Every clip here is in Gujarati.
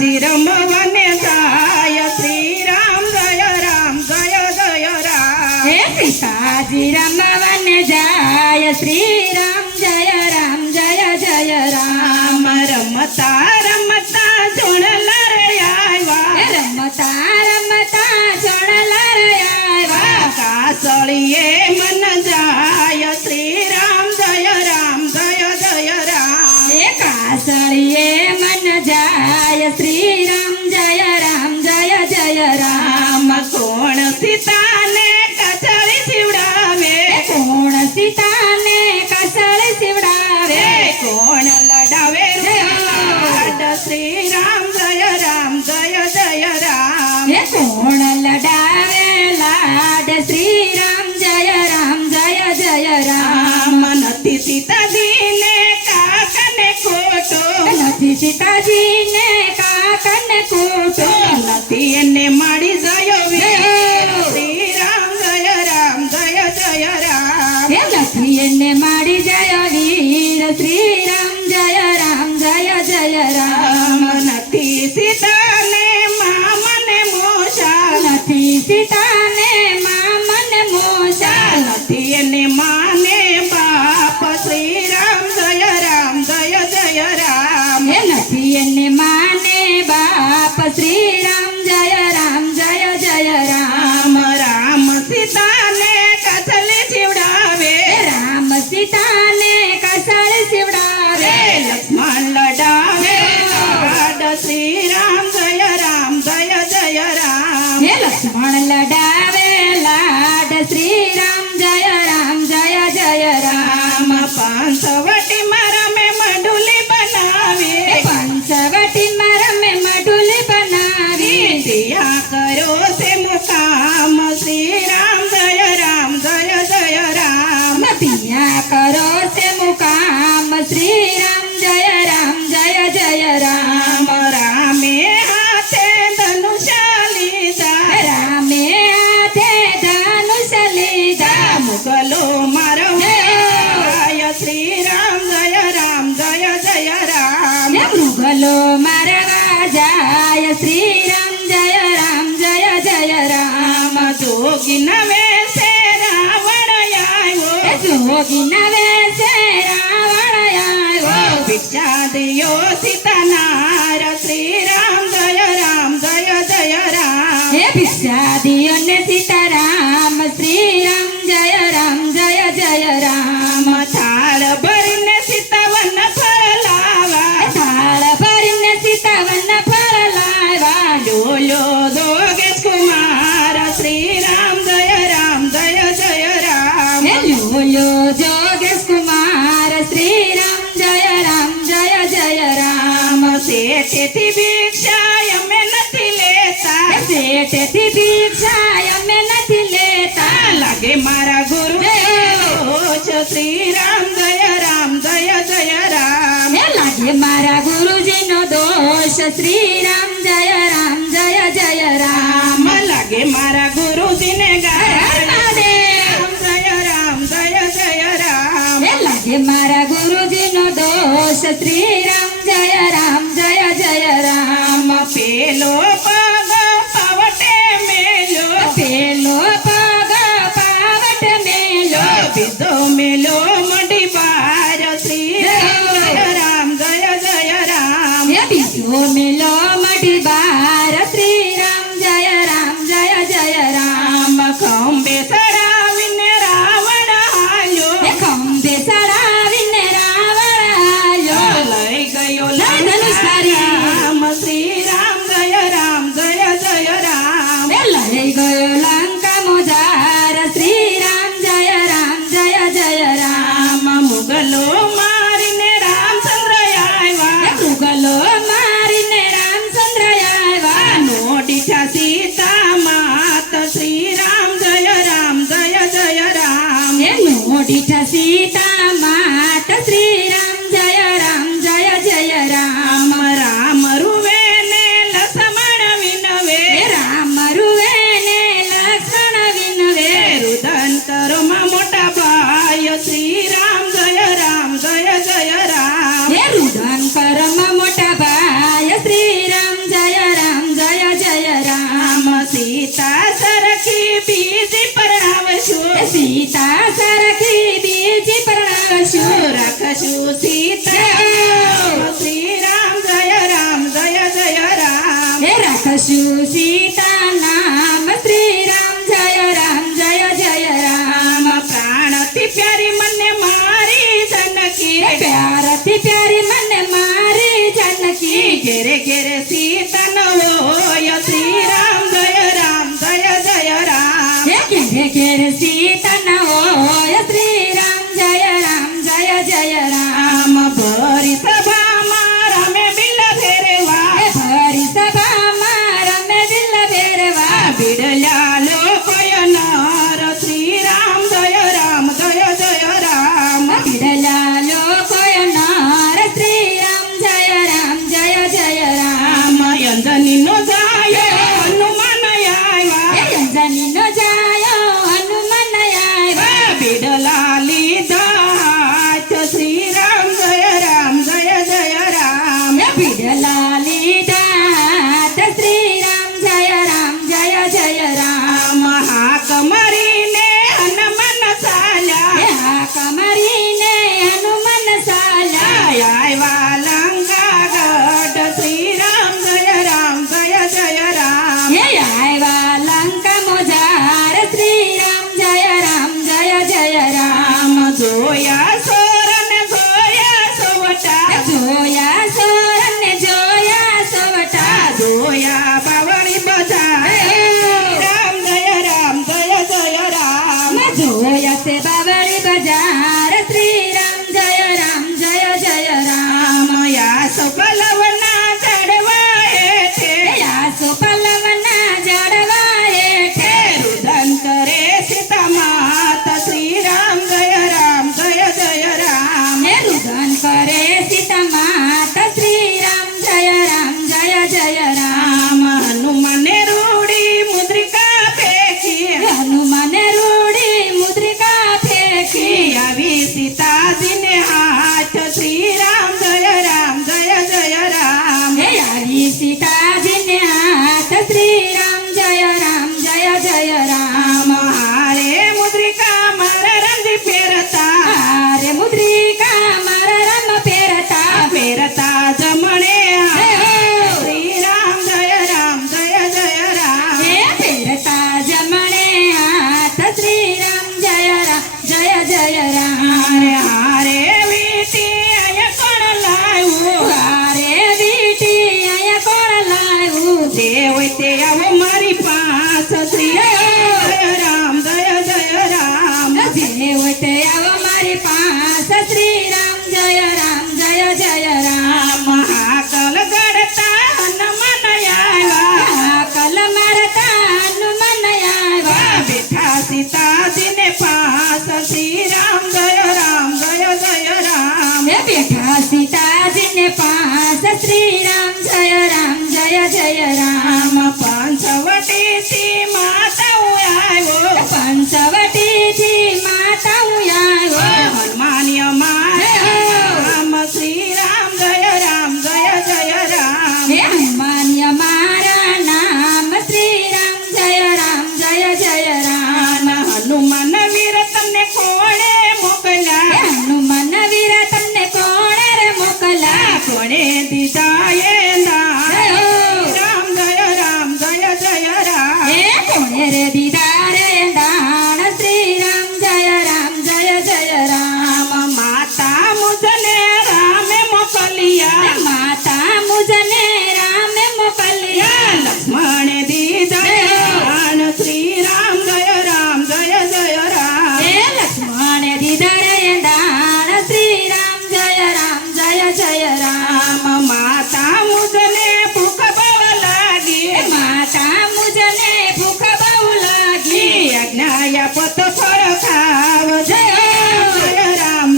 પિતાજી રમવાને જાય શ્રી રામ જય રામ. હે પિતાજી રમવાને જાય શ્રી રામ જય રામ જય રામ. રમતા રમતા જોડલા રે આવ્યા. રમતા રમતા જોડલા રે આવ્યા. કાસળીએ મન જાય શ્રી રામ જય રામ. હે કાસળીએ મન જાય શ્રી રામ જય રામ જય રામ. કોણ સીતાને કચળી શિવડાવે. કોણ સીતાને કસળ શિવડાવે. કોણ લડાવે લાડ શ્રી રામ જય રામ. હે કોણ લડાવે લાડ શ્રી રામ જય રામ જય રામ. નથી સીતાજીને કાકને ખોટો. નથી સીતાજીને કાકને ખોટો. નથી એને માડી જયો વીર શ્રી રામ જય રામ. હે નથી એને મારી જય વીર શ્રી રામ જય રામ જય રામ. નથી સીતાને મામને મોશા. નથી સીતાને મામન મોશા. નથી એને માને બાપ શ્રી રામ જય રામ. હે નથી એને માને બાપ શ્રી રામ જય રામ જય રામ. રામ સીતાને કસલે શિવડાવે. રામ સીતાને કસળ શિવડાવે. લક્ષ્મણ લડાવે લાડ શ્રી રામ જય રામ. હે લક્ષ્મણ લડાવે લાડ શ્રી રામ જય રામ જય રામ. પાંચવટી રમે મંડુલી બનાવી. પંચવટીમાં રમે મઢુલી બનાવી. ત્યાં કરો છે મુકામ શ્રી રામ જય રામ. ત્યાં કરો છે મુકામ શ્રી રામ જય રામ જય રામ. રામે હાથે ધનુષ લીધા. રામે હાથે ધનુષ લીધા. મુગલો મારો શ્રી રામ જય રામ. હે મુગલો મારવા જાય શ્રી રામ જય રામ જય રામ. જોગી નવે છે રાવણ આવ્યો. જોગીના વેશે રાવણ આવ્યો. ભિક્ષા દિયો સીતાનાર શ્રી રામ જય રામ. હે ભિક્ષા દિયો ને સીતારામ શ્રી રામ જય રામ જય રામ. થાળ ભરીને સીતાવન ફરલાવા. થાળ ભરીને સીતાવન ફરલાવા. ડોલો દોગેશ કુમાર શ્રી રામ જય રામ. હે લોયો જોગેશ કુમાર શ્રી રામ જય રામ જય રામ. શેઠેથી ભિક્ષા અમે નથી લેતા. શેઠેથી ભિક્ષા અમે નથી લેતા. લાગે મારા ગુરુ શ્રી રામ જય રામ. હે લાગે મારા ગુરુજીનો દોષ શ્રી રામ જય રામ જય રામ. લાગે મારા ગુરુજીને ગાય જય રામ. હે લાગે મારા ગુરુજીનો દોષ શ્રી રામ જય રામ જય રામ. પેલો પગ પાવટે મેલો. પેલો પગ પાવટ મેલો. બીજો મેલો મઢી બાર શ્રી રામ જય રામ. હે બીજો મેલો મઢી બાર શ્રી રામ જય રામ જય રામ. ખંભે ચડાવીને રાવણ હાલ્યો. હે ખંભે ચડાવીને રાવણ આવ્યો. લઈ ગયો ધનુષ ધારી. રામ શ્રી રામ જય રામ. હે લઈ ગયો લંકા મોજાર શ્રી રામ જય રામ જય રામ. મુગલો મારીને રામચંદ્ર આવ્યા. મુગલો મારીને રામચંદ્ર આવ્યા. નોડીઠા સીતા માત શ્રી રામ જય રામ. હે નોડીઠા સીતા માત શ્રી રામ જય રામ જય રામ. રામ રૂવે ને લક્ષ્મણ વિનવે. રામ રૂવે ને લક્ષ્મણ વિનવે. રુદન કરો માં મોટા ભાઈ શ્રી રામ જય રામ. હે રુદન કરવામાં મોટા ભાઈ શ્રી રામ જય પ્યારી મને મારી જાનકી ઘેરે ઘેરે સીતા ન હોય શ્રી રામ જય રામ. હે ઘેરે ઘેરે સીતા ન હોય શ્રી રામ જય રામ. આમ ભરી સભામાં રમે બિલ ફેરવા, હે ભરી સભામાં રમે દિલ ભેરવા બિડલા લોકોય નર શ્રી રામ જય રામ. બિરલા લોકોય નાર શ્રી રામ જય રામ. આમ અંજનીનો જાયો હનુમાન આવ્યા, હે અંજનીનો જાયો હનુમાન આવ્યા બિડલા લીધા હાથ શ્રી રામ જય રામ. હે બિરલા લીધા હાથ શ્રી રામ જય રામ. આમ હાક મારીને હનુમાન ચાલ્યા, હે આ કમરીને હનુમાન સાલા આવ્યા લંકાગઢ શ્રી રામ જય રામ. હે આવ્યા લંકા મોજાર શ્રી રામ જય રામ. આમ જોયા સોરને જોયા સોવટા, જોયા સોરને જોયા સવટા જોયા બાવળી બજાર રામ જય રામ. જોયા તે બાવળી બજાર શ્રી રામ જય રામ. આમ યાસો પલવના ચડવા હેઠે, યાસો પલ્લવના ઝાડવા હેઠે રુદન કરે સીતા માતા શ્રી રામ જય રામ. હે રુદન કરે સીતા માતા શ્રી રામ જય રામ. આમ હનુમાને રૂડી મુદ્રિકા ફેંકી, હનુમાન રૂડી મુદ્રિકા ફેંકી આવી સીતાજીને હાથ શ્રી રામ જય રામ. હે આવી સીતાજીને હાથ શ્રી રામ જય રામ. આમ હારે મુદ્રિકા મારા રંગ ફેરતા, હારે મુદ્રિકા મારા રામ ફેરતા ફેરતા જમણે હાથ શ્રી રામ જય રામ. હે ફેરતા જમણે હાથ શ્રી રામ જય રામ. હારે હારે વીટી અહીંયા કોણ લાવ્યું, હારે વીટી અહીંયા કોણ લાવ્યું જે હોય તે આવો મારી પાસ શ્રી રામ જય રામ. જે હોય તે આવો મારી પાસે શ્રી રામ જય રામ. આમ હાકલ ગળતા હનુમાન આવ્યા, કલ મારતા હનુમાન આવ્યા બેઠા સીતાજીને પાસ શ્રી રામ જય રામ. હે બેઠા સીતાજીને પાસ શ્રી રામ જય રામ. આમ પંચવટીથી માતા હું આવ્યો, પંચવટીથી માતા હું આવ્યો હનુમાન્ય મારે રામ શ્રી રામ જય રામ. હે હનુમાન્ય મારા નામ શ્રી રામ જય રામ. હનુમાન વીર તમને કોણે મોકલ્યા, હનુમાન વીર તમને કોણે રે મોકલા કોણે દીધા એ દાન રામ જય રામ. હે કોણે રે દીધા રે દાણ શ્રી રામ જય રામ. આમ માતા મુજને રામે મોકલ્યા, માતા મુજને રામે મોકલ્યા લક્ષ્મણે દીધા દાન શ્રી રામ જય રામ. હે લક્ષ્મણે દીધા રે દાણ શ્રી રામ જય રામ. આમ માતા મુજને ભૂખ બહુ લાગી, માતા મુજને ભૂખ બહુ લાગી આજ્ઞા પત ફળ ખાવ જય રામ.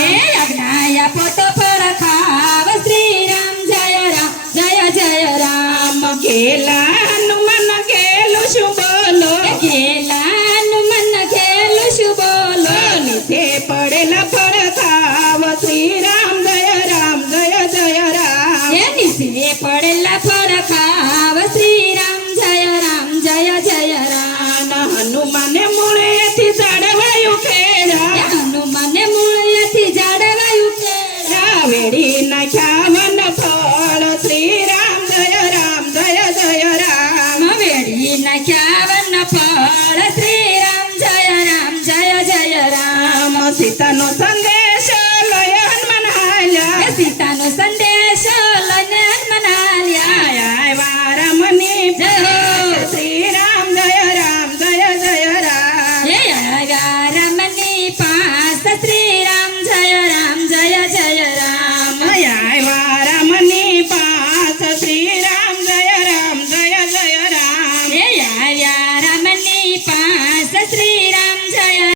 હે આજ્ઞા પોતો ફળ ખાવ શ્રી રામ જય રામ. ગેલા હનુમાન ગેલું શું બોલો, ગેલા હનુમાન ખેલું શું બોલો નીચે પડેલા ફળ ખાવ શ્રી રામ જય રામ. હે નીચે પડેલા ફળ ખાવ શ્રી રામ જય રામ. હનુમાને મૂળેથી ચડવાયું ખેડા, હનુમાને મૂળિયેથી ઝાડવાયું વેડી નાખ્યા વન ફળ શ્રી રામ જય રામ. સીતાનો સંદેશો લઈને મનાલ્યા આવ્યા રામની જય હો શ્રી રામ જય રામ જય જય રામ હે આવ્યા રામની પાસ શ્રી રામ જય રામ જય જય રામ આવ્યા રામની પાસ શ્રી રામ જય રામ જય જય રામ હે આવ્યા રામની પાસ શ્રી રામ જય